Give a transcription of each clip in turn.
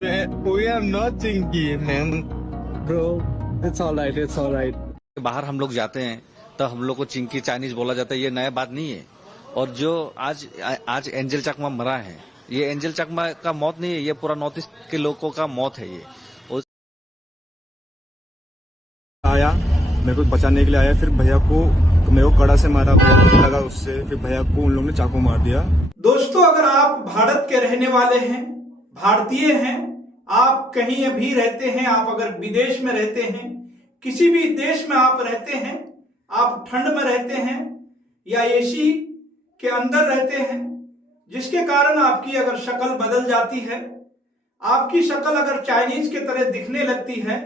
We are not Chinky, man. Bro, it's alright, it's alright. बाहर हम लोग जाते हैं तो हम लोग को चिंकी चाइनीज बोला जाता है, ये नया बात नहीं है। और जो आज एंजल चकमा मरा है, ये एंजल चकमा का मौत नहीं है, ये पूरा नॉर्थ ईस्ट के लोगों का मौत है। ये आया मेरे को बचाने के लिए आया, फिर भैया को मेरे को कड़ा से मारा, भैया लगा उससे, फिर भैया को उन लोगों ने चाकू मार दिया। दोस्तों, अगर आप भारत के रहने वाले हैं, भारतीय हैं, आप कहीं भी रहते हैं, आप अगर विदेश में रहते हैं, किसी भी देश में आप रहते हैं, आप ठंड में रहते हैं या एसी के अंदर रहते हैं, जिसके कारण आपकी अगर शक्ल बदल जाती है, आपकी शक्ल अगर चाइनीज के तरह दिखने लगती है,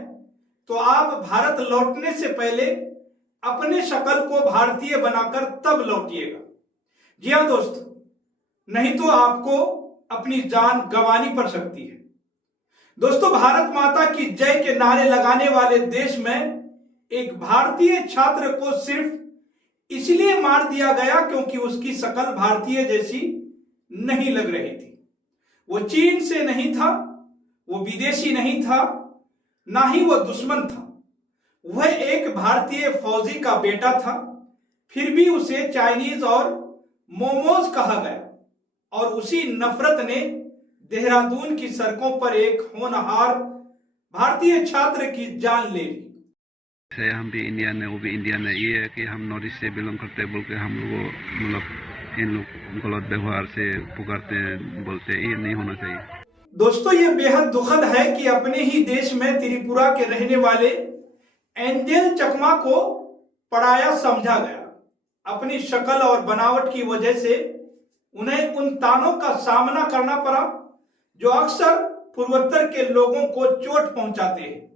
तो आप भारत लौटने से पहले अपने शक्ल को भारतीय बनाकर तब लौटिएगा। जी हाँ दोस्तों, नहीं तो आपको अपनी जान गंवानी पड़ सकती है। दोस्तों, भारत माता की जय के नारे लगाने वाले देश में एक भारतीय छात्र को सिर्फ इसलिए मार दिया गया क्योंकि उसकी शक्ल भारतीय जैसी नहीं लग रही थी। वो चीन से नहीं था, वो विदेशी नहीं था, ना ही वो दुश्मन था। वह एक भारतीय फौजी का बेटा था, फिर भी उसे चाइनीज और मोमोज कहा गया, और उसी नफरत ने देहरादून की सड़कों पर एक होनहार भारतीय छात्र की जान ले ली। हम भी इंडियन है, वो भी इंडियन है। ये है कि हम नॉर्थ ईस्ट से बिलोंग करते हैं बोल के हम लोगों मतलब इन लोग गलत व्यवहार से पुकारते हैं, बोलते हैं, ये नहीं होना चाहिए। दोस्तों, ये बेहद दुखद है कि अपने ही देश में त्रिपुरा के रहने वाले एंजल चकमा को पराया समझा गया। अपनी शक्ल और बनावट की वजह से उन्हें उन तानों का सामना करना पड़ा जो अक्सर पूर्वोत्तर के लोगों को चोट पहुंचाते हैं।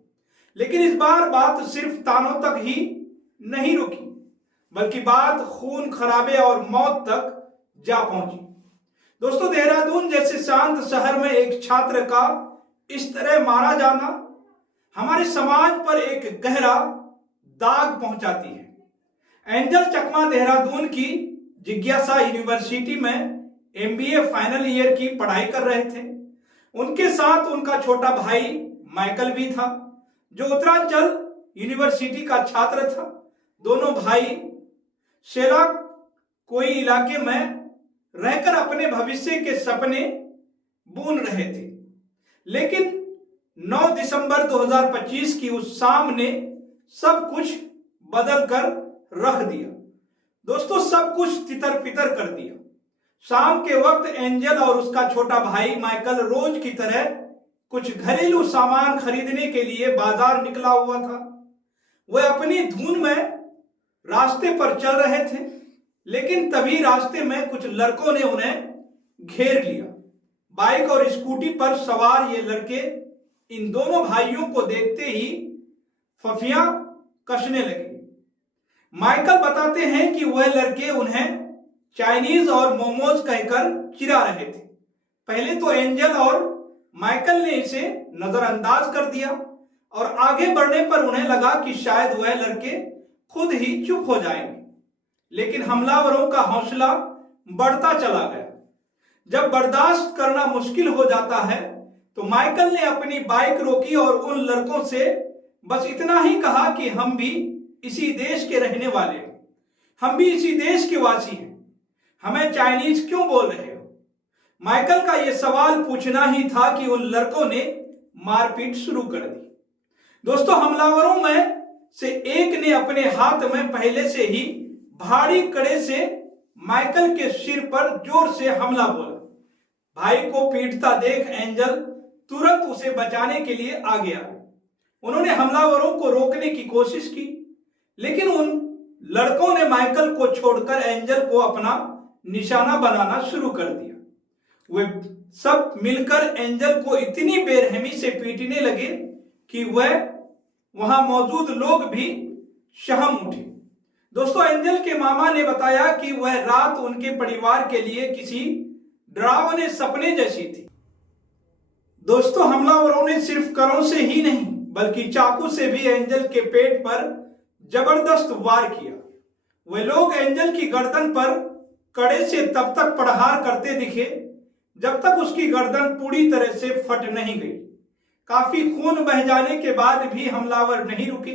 लेकिन इस बार बात सिर्फ तानों तक ही नहीं रुकी, बल्कि बात खून खराबे और मौत तक जा पहुंची। दोस्तों, देहरादून जैसे शांत शहर में एक छात्र का इस तरह मारा जाना हमारे समाज पर एक गहरा दाग पहुंचाती है। एंजल चकमा देहरादून की जिज्ञासा यूनिवर्सिटी में एमबीए फाइनल ईयर की पढ़ाई कर रहे थे। उनके साथ उनका छोटा भाई माइकल भी था, जो उत्तरांचल यूनिवर्सिटी का छात्र था। दोनों भाई शेरा कोई इलाके में रहकर अपने भविष्य के सपने बुन रहे थे। लेकिन 9 दिसंबर 2025 की उस शाम ने सब कुछ बदल कर रख दिया। दोस्तों, सब कुछ तितर पितर कर दिया। शाम के वक्त एंजल और उसका छोटा भाई माइकल रोज की तरह कुछ घरेलू सामान खरीदने के लिए बाजार निकला हुआ था। वह अपनी धुन में रास्ते पर चल रहे थे, लेकिन तभी रास्ते में कुछ लड़कों ने उन्हें घेर लिया। बाइक और स्कूटी पर सवार ये लड़के इन दोनों भाइयों को देखते ही फफियां कसने लगे। माइकल बताते हैं कि वह लड़के उन्हें चाइनीज और मोमोज कहकर चिढ़ा रहे थे। पहले तो एंजल और माइकल ने इसे नजरअंदाज कर दिया, और आगे बढ़ने पर उन्हें लगा कि शायद वह लड़के खुद ही चुप हो जाएंगे। लेकिन हमलावरों का हौसला बढ़ता चला गया। जब बर्दाश्त करना मुश्किल हो जाता है तो माइकल ने अपनी बाइक रोकी और उन लड़कों से बस इतना ही कहा कि हम भी इसी देश के रहने वाले हैं, हम भी इसी देश के वासी हैं, हमें चाइनीज क्यों बोल रहे हो? माइकल का यह सवाल पूछना ही था कि उन लड़कों ने मारपीट शुरू कर दी। दोस्तों, हमलावरों में से एक ने अपने हाथ में पहले से ही भारी कड़े से माइकल के सिर पर जोर से हमला बोला। भाई को पीटता देख एंजल तुरंत उसे बचाने के लिए आगे आए। उन्होंने हमलावरों को रोकने की कोशिश की, लेकिन उन लड़कों ने माइकल को छोड़कर एंजल को अपना निशाना बनाना शुरू कर दिया। वे सब मिलकर एंजल को इतनी बेरहमी से पीटने लगे कि वह वहां मौजूद लोग भी शहम उठे। दोस्तों, एंजल के मामा ने बताया कि वह रात उनके परिवार के लिए किसी डरावने सपने जैसी थी। दोस्तों, हमलावरों ने सिर्फ करों से ही नहीं बल्कि चाकू से भी एंजल के पेट पर जबरदस्त वार किया। वे लोग एंजल की गर्दन पर कड़े से तब तक प्रहार करते दिखे जब तक उसकी गर्दन पूरी तरह से फट नहीं गई। काफी खून बह जाने के बाद भी हमलावर नहीं रुके।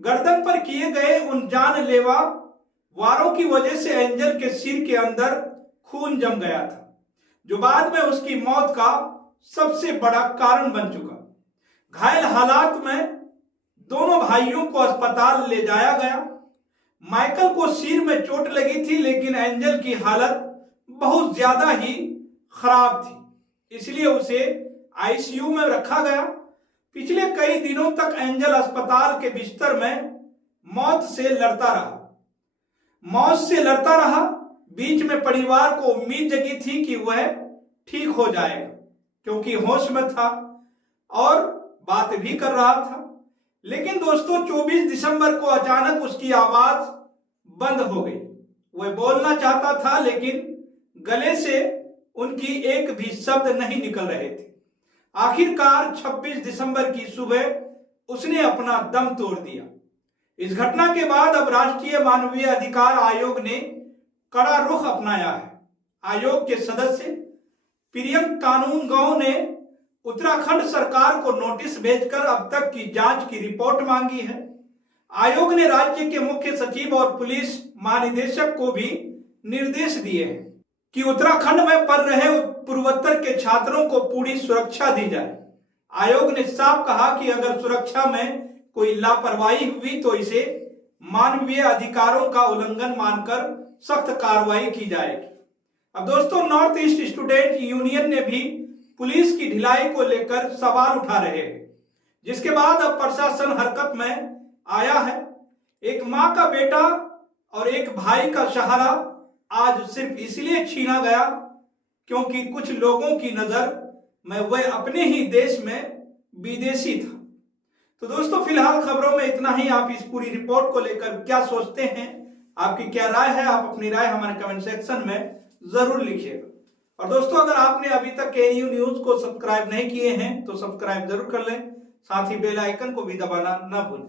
गर्दन पर किए गए उन जानलेवा वारों की वजह से एंजल के सिर के अंदर खून जम गया था, जो बाद में उसकी मौत का सबसे बड़ा कारण बन चुका। घायल हालात में दोनों भाइयों को अस्पताल ले जाया गया। माइकल को सिर में चोट लगी थी, लेकिन एंजल की हालत बहुत ज्यादा ही खराब थी, इसलिए उसे आईसीयू में रखा गया। पिछले कई दिनों तक एंजल अस्पताल के बिस्तर में मौत से लड़ता रहा। बीच में परिवार को उम्मीद जगी थी कि वह ठीक हो जाएगा, क्योंकि होश में था और बात भी कर रहा था। लेकिन दोस्तों 24 दिसंबर को अचानक उसकी आवाज बंद हो गई। वह बोलना चाहता था, लेकिन गले से उनकी एक भी शब्द नहीं निकल रहे थे। आखिरकार 26 दिसंबर की सुबह उसने अपना दम तोड़ दिया। इस घटना के बाद अब राष्ट्रीय मानवीय अधिकार आयोग ने कड़ा रुख अपनाया है। आयोग के सदस्य प्रियंक कानूनगो ने उत्तराखंड सरकार को नोटिस भेजकर अब तक की जांच की रिपोर्ट मांगी है। आयोग ने राज्य के मुख्य सचिव और पुलिस महानिदेशक को भी निर्देश दिए हैं कि उत्तराखंड में पढ़ रहे पूर्वोत्तर के छात्रों को पूरी सुरक्षा दी जाए। आयोग ने साफ कहा कि अगर सुरक्षा में कोई लापरवाही हुई तो इसे मानवीय अधिकारों का उल्लंघन मानकर सख्त कार्रवाई की जाएगी। अब दोस्तों नॉर्थ ईस्ट स्टूडेंट यूनियन ने भी पुलिस की ढिलाई को लेकर सवाल उठा रहे हैं, जिसके बाद अब प्रशासन हरकत में आया है। एक मां का बेटा और एक भाई का सहारा आज सिर्फ इसलिए छीना गया क्योंकि कुछ लोगों की नजर में वह अपने ही देश में विदेशी था। तो दोस्तों फिलहाल खबरों में इतना ही। आप इस पूरी रिपोर्ट को लेकर क्या सोचते हैं, आपकी क्या राय है, आप अपनी राय हमारे कमेंट सेक्शन में जरूर लिखिएगा। और दोस्तों अगर आपने अभी तक KNU न्यूज को सब्सक्राइब नहीं किए हैं तो सब्सक्राइब जरूर कर लें, साथ ही बेल आइकन को भी दबाना ना भूलें।